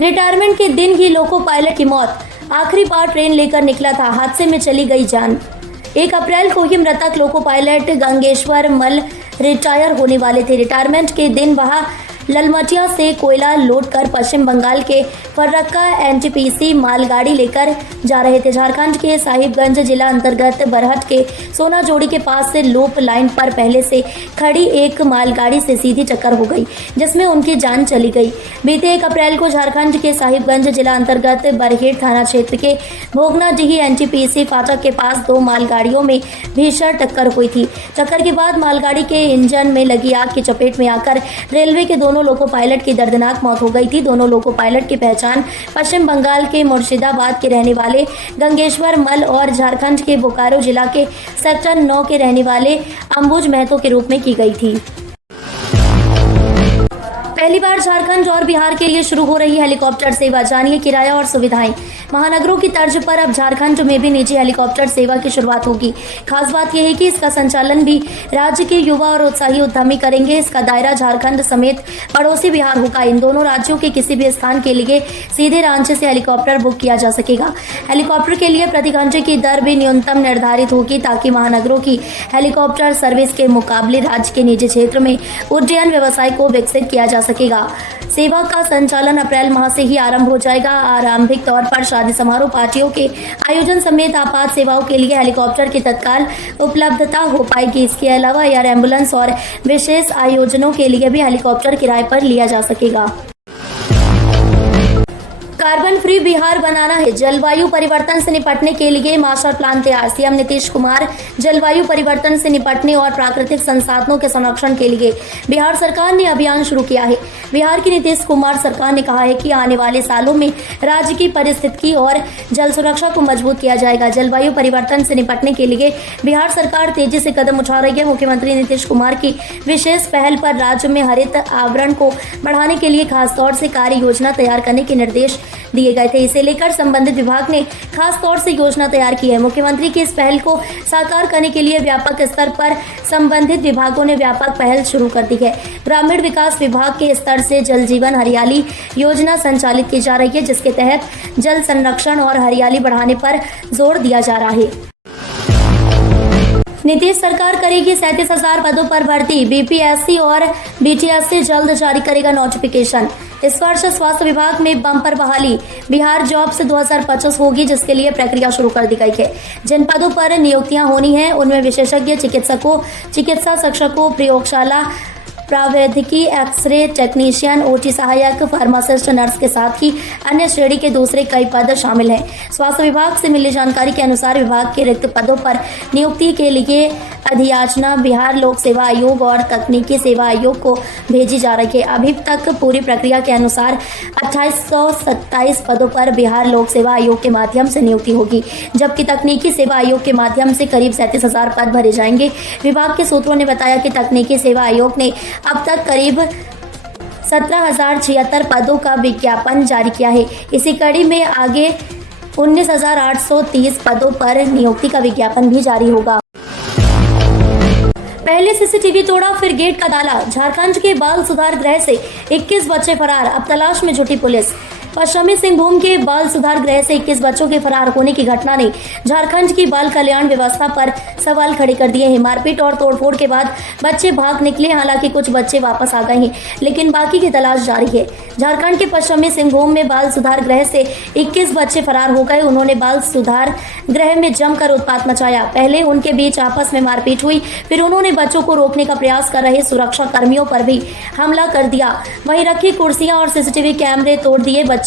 Retirement के दिन ही loco pilot की मौत। आखिरी बार ट्रेन लेकर निकला था, हादसे में चली गई जान। 1 अप्रैल को ही मृतक लोको पायलट गंगेश्वर मल रिटायर होने वाले थे। रिटायरमेंट के दिन वह ललमटिया से कोयला लोड कर पश्चिम बंगाल के फर्रक्का एनटीपीसी मालगाड़ी लेकर जा रहे थे। झारखंड के साहिबगंज जिला अंतर्गत बरहट के सोना जोड़ी के पास से लूप लाइन पर पहले से खड़ी एक मालगाड़ी से सीधी टक्कर हो गई, जिसमें उनकी जान चली गई। बीते 1 अप्रैल को झारखंड के साहिबगंज जिला अंतर्गत बरहेट थाना क्षेत्र के भोगनाडीही एनटीपीसी फाटक के पास 2 मालगाड़ियों में भीषण टक्कर हुई थी। टक्कर के बाद मालगाड़ी के इंजन में लगी आग की चपेट में आकर रेलवे के दोनों लोको पायलट की दर्दनाक मौत हो गई थी। दोनों लोको पायलट की पहचान पश्चिम बंगाल के मुर्शिदाबाद के रहने वाले गंगेश्वर मल और झारखंड के बोकारो जिला के सेक्टर 9 के रहने वाले अंबुज महतो के रूप में की गई थी। पहली बार झारखंड और बिहार के लिए शुरू हो रही हेलीकॉप्टर सेवा, जानिए किराया और सुविधाएं। महानगरों की तर्ज पर अब झारखंड में भी निजी हेलीकॉप्टर सेवा की शुरुआत होगी। खास बात यह है कि इसका संचालन भी राज्य के युवा और उत्साही उद्यमी करेंगे। इसका दायरा झारखंड समेत पड़ोसी बिहार होगा। इन दोनों राज्यों के किसी भी स्थान के लिए सीधे रांची से हेलीकॉप्टर बुक किया जा सकेगा। हेलीकॉप्टर के लिए प्रति घंटे की दर भी न्यूनतम निर्धारित होगी, ताकि महानगरों की हेलीकॉप्टर सर्विस के मुकाबले राज्य के निजी क्षेत्र में उड्डयन व्यवसाय को विकसित किया जा सकेगा। सेवा का संचालन अप्रैल माह से ही आरंभ हो जाएगा। आरंभिक तौर पर शादी समारोह, पार्टियों के आयोजन समेत आपात सेवाओं के लिए हेलीकॉप्टर की तत्काल उपलब्धता हो पाएगी। इसके अलावा एयर एम्बुलेंस और विशेष आयोजनों के लिए भी हेलीकॉप्टर किराए पर लिया जा सकेगा। कार्बन फ्री बिहार बनाना है, जलवायु परिवर्तन से निपटने के लिए मास्टर प्लान तैयार। सीएम नीतीश कुमार जलवायु परिवर्तन से निपटने और प्राकृतिक संसाधनों के संरक्षण के लिए बिहार सरकार ने अभियान शुरू किया है। बिहार की नीतीश कुमार सरकार ने कहा है कि आने वाले सालों में राज्य की पारिस्थितिकी और जल सुरक्षा को मजबूत किया जाएगा। जलवायु परिवर्तन से निपटने के लिए बिहार सरकार तेजी से कदम उठा रही है। मुख्यमंत्री नीतीश कुमार की विशेष पहल पर राज्य में हरित आवरण को बढ़ाने के लिए खासतौर से कार्य योजना तैयार करने के निर्देश दिए गए थे। इसे लेकर संबंधित विभाग ने खास तौर से योजना तैयार की है। मुख्यमंत्री की इस पहल को साकार करने के लिए व्यापक स्तर पर संबंधित विभागों ने व्यापक पहल शुरू कर दी है। ग्रामीण विकास विभाग के स्तर से जल जीवन हरियाली योजना संचालित की जा रही है, जिसके तहत जल संरक्षण और हरियाली बढ़ाने पर जोर दिया जा रहा है। नीतीश सरकार करेगी 37,000 पदों पर भर्ती। बीपीएससी और बीटीएससी जल्द जारी करेगा नोटिफिकेशन। इस वर्ष स्वास्थ्य विभाग में बम्पर बहाली बिहार जॉब्स 2025 होगी, जिसके लिए प्रक्रिया शुरू कर दी गई है। जिन पदों पर नियुक्तियां होनी है उनमें विशेषज्ञ चिकित्सकों, चिकित्सा शिक्षकों, प्रयोगशाला प्रावैधिकी, एक्सरे टेक्नीशियन, ओटी सहायक, फार्मासिस्ट, नर्स के साथ ही अन्य श्रेणी के दूसरे कई पद शामिल हैं। स्वास्थ्य विभाग से मिली जानकारी के अनुसार विभाग के रिक्त पदों पर नियुक्ति के लिए अधियाचना बिहार लोक सेवा आयोग और तकनीकी सेवा आयोग को भेजी जा रही है। अभी तक पूरी प्रक्रिया के अनुसार 2827 पदों पर बिहार लोक सेवा आयोग के माध्यम से नियुक्ति होगी, जबकि तकनीकी सेवा आयोग के माध्यम से करीब 37,000 पद भरे जाएंगे। विभाग के सूत्रों ने बताया कि तकनीकी सेवा आयोग ने अब तक करीब 17,076 पदों का विज्ञापन जारी किया है। इसी कड़ी में आगे 19,830 पदों पर नियुक्ति का विज्ञापन भी जारी होगा। पहले सीसीटीवी तोड़ा, फिर गेट का ताला। झारखंड के बाल सुधार गृह से 21 बच्चे फरार, अब तलाश में जुटी पुलिस। पश्चिमी सिंहभूम के बाल सुधार गृह से 21 बच्चों के फरार होने की घटना ने झारखंड की बाल कल्याण व्यवस्था पर सवाल खड़े कर दिए हैं। मारपीट और तोड़फोड़ के बाद बच्चे भाग निकले। हालांकि कुछ बच्चे वापस आ गए हैं, लेकिन बाकी की तलाश जारी है। झारखंड के पश्चिमी सिंहभूम में बाल सुधार गृह से 21 बच्चे फरार हो गए। उन्होंने बाल सुधार गृह में जमकर उत्पात मचाया। पहले उनके बीच आपस में मारपीट हुई, फिर उन्होंने बच्चों को रोकने का प्रयास कर रहे सुरक्षा कर्मियों पर भी हमला कर दिया। वहीं रखी कुर्सियां और सीसीटीवी कैमरे तोड़ दिए। बच्चे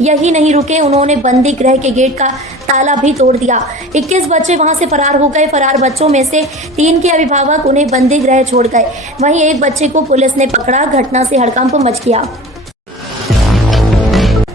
यही नहीं रुके, उन्होंने बंदी गृह के गेट का ताला भी तोड़ दिया। 21 बच्चे वहां से फरार हो गए। फरार बच्चों में से 3 के अभिभावक उन्हें बंदी गृह छोड़ गए। वहीं एक बच्चे को पुलिस ने पकड़ा। घटना से हड़कंप मच गया।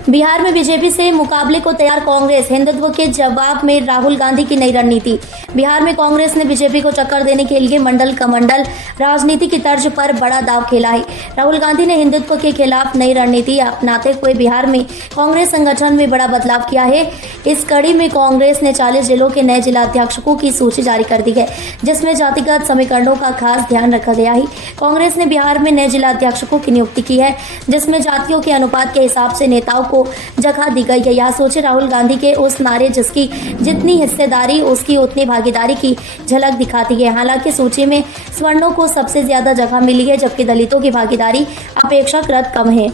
बिहार में बीजेपी से मुकाबले को तैयार कांग्रेस। हिंदुत्व के जवाब में राहुल गांधी की नई रणनीति। बिहार में कांग्रेस ने बीजेपी को टक्कर देने के लिए मंडल कमंडल राजनीति की तर्ज पर बड़ा दांव खेला है। राहुल गांधी ने हिंदुत्व के खिलाफ नई रणनीति अपनाते हुए बिहार में कांग्रेस संगठन में बड़ा बदलाव किया है। इस कड़ी में कांग्रेस ने 40 जिलों के नए जिलाध्यक्षों की सूची जारी कर दी है, जिसमें जातिगत समीकरणों का खास ध्यान रखा गया है। कांग्रेस ने बिहार में नए जिलाध्यक्षों की नियुक्ति की है, जिसमें जातियों के अनुपात के हिसाब से नेताओं को को जगह दी गई है। यहाँ सोचे राहुल गांधी के उस नारे जिसकी जितनी हिस्सेदारी उसकी उतनी भागीदारी की झलक दिखाती है। हालांकि सूची में सवर्णों को सबसे ज्यादा जगह मिली है, जबकि दलितों की भागीदारी अपेक्षाकृत कम है।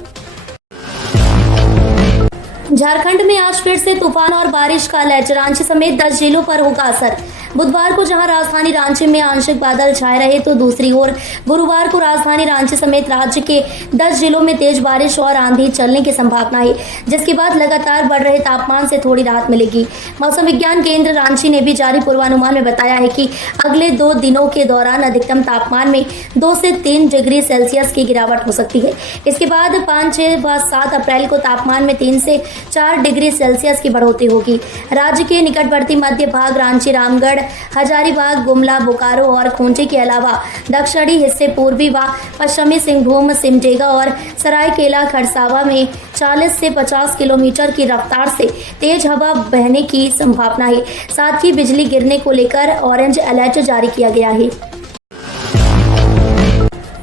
झारखंड में आज फिर से तूफान और बारिश का अलर्ट, रांची समेत 10 जिलों पर होगा असर। बुधवार को जहां राजधानी रांची में आंशिक बादल छाए रहे, तो दूसरी ओर गुरुवार को राजधानी रांची समेत राज्य के 10 जिलों में तेज बारिश और आंधी चलने की संभावना है, जिसके बाद लगातार बढ़ रहे तापमान से थोड़ी राहत मिलेगी। मौसम विज्ञान केंद्र रांची ने भी जारी पूर्वानुमान में बताया है कि अगले 2 दिनों के दौरान अधिकतम तापमान में 2 से 3 डिग्री सेल्सियस की गिरावट हो सकती है। इसके बाद 5, 6 व 7 अप्रैल को तापमान में 3 से 4 डिग्री सेल्सियस की बढ़ोतरी होगी। राज्य के निकटवर्ती मध्य भाग रांची, रामगढ़, हजारीबाग, गुमला, बोकारो और खूंटी के अलावा दक्षिणी हिस्से, पूर्वी व पश्चिमी सिंहभूम, सिमडेगा और सरायकेला खरसावा में 40 से 50 किलोमीटर की रफ्तार से तेज हवा बहने की संभावना है। साथ ही बिजली गिरने को लेकर ऑरेंज अलर्ट जारी किया गया है।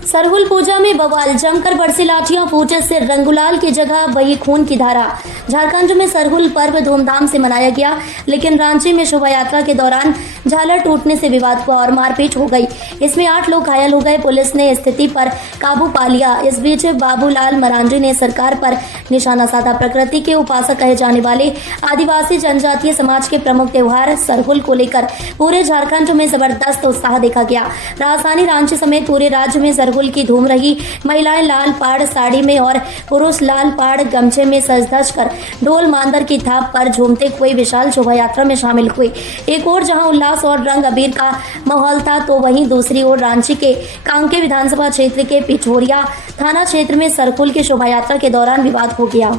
सरहुल पूजा में बवाल, जमकर बरसी लाठियां, फूटे से रंगुलाल की जगह बही खून की धारा। झारखंड में सरहुल पर्व धूमधाम से मनाया गया, लेकिन रांची में शोभा यात्रा के दौरान झालर टूटने से विवाद हुआ और मारपीट हो गई। इसमें 8 लोग घायल हो गए। पुलिस ने स्थिति पर काबू पा लिया। इस बीच बाबूलाल मरांडी ने सरकार पर निशाना साधा। प्रकृति के उपासक कहे जाने वाले आदिवासी जनजातीय समाज के प्रमुख त्योहार सरहुल को लेकर पूरे झारखंड में जबरदस्त उत्साह देखा गया। राजधानी रांची समेत पूरे राज्य में सरहुल की धूम रही। महिलाएं लाल पाड़ साड़ी में और पुरुष लाल पाड़ गमछे में सज धज कर ढोल मांदर की थाप पर झूमते हुए विशाल शोभा यात्रा में शामिल हुए। एक ओर जहां उल्लास और रंग अबीर का माहौल था, तो वहीं दूसरी ओर रांची के कांके विधानसभा क्षेत्र के पिछोरिया थाना क्षेत्र में सरहुल की शोभा यात्रा के दौरान विवाद हो गया।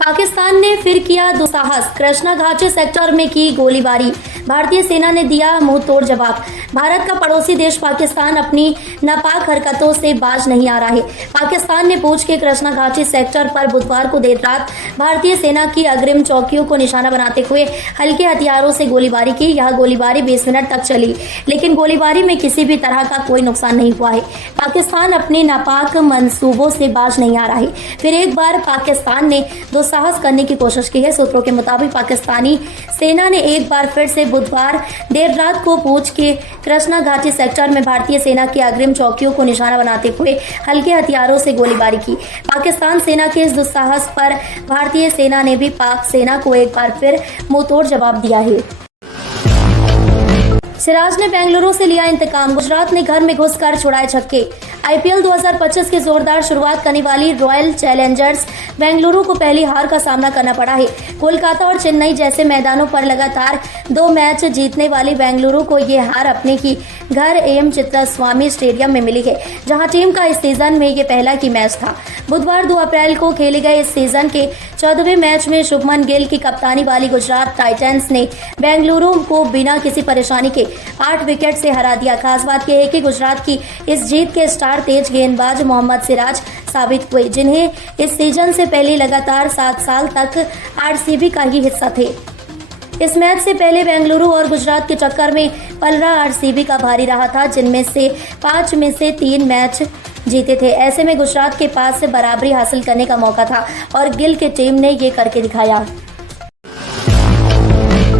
पाकिस्तान ने फिर किया दुस्साहस, कृष्णा घाटी सेक्टर में की गोलीबारी। भारतीय सेना ने दिया मुंह तोड़ जवाब। भारत का पड़ोसी देश पाकिस्तान अपनी नापाक हरकतों से बाज नहीं आ रहा है। पाकिस्तान ने पूंछ के कृष्णा घाटी सेक्टर पर बुधवार को देर रात भारतीय सेना की अग्रिम चौकियों को निशाना बनाते हुए हल्के हथियारों से गोलीबारी की। यह गोलीबारी 20 मिनट तक चली, लेकिन गोलीबारी में किसी भी तरह का कोई नुकसान नहीं हुआ है। पाकिस्तान अपने नापाक मंसूबों से बाज नहीं आ रहा है। फिर एक बार पाकिस्तान ने दुस्साहस करने की कोशिश की है। सूत्रों के मुताबिक पाकिस्तानी सेना ने एक बार फिर से बुधवार देर रात को पूंछ के कृष्णा घाटी सेक्टर में भारतीय सेना की अग्रिम चौकियों को निशाना बनाते हुए हल्के हथियारों से गोलीबारी की। पाकिस्तान सेना के इस दुस्साहस पर भारतीय सेना ने भी पाक सेना को एक बार फिर मुंहतोड़ जवाब दिया है। सिराज ने बेंगलुरु से लिया इंतकाम, गुजरात ने घर में घुसकर छुड़ाए छक्के। आईपीएल 2025 की जोरदार शुरुआत करने वाली रॉयल चैलेंजर्स बेंगलुरु को पहली हार का सामना करना पड़ा है। कोलकाता और चेन्नई जैसे मैदानों पर लगातार 2 मैच जीतने वाली बेंगलुरु को ये हार अपने की घर एम चित्तस्वामी स्टेडियम में मिली है, जहां टीम का इस सीजन में ये पहला की मैच था। बुधवार 2 अप्रैल को खेले गए इस सीजन के 14वें मैच में शुभमन गिल की कप्तानी वाली गुजरात टाइटंस ने बेंगलुरु को बिना किसी परेशानी के 8 विकेट से हरा दिया। खास बात यह है कि गुजरात की इस जीत के स्टार तेज गेंदबाज मोहम्मद सिराज साबित हुए, जिन्हें इस सीजन से पहले लगातार 7 साल तक आरसीबी का ही हिस्सा थे। इस मैच से पहले बेंगलुरु और गुजरात के चक्कर में पलरा आरसीबी का भारी रहा था, जिनमें से 5 में से 3 मैच जीते थे। ऐसे में गुजरात के पास से बराबरी हासिल करने का मौका था और गिल की टीम ने ये करके दिखाया।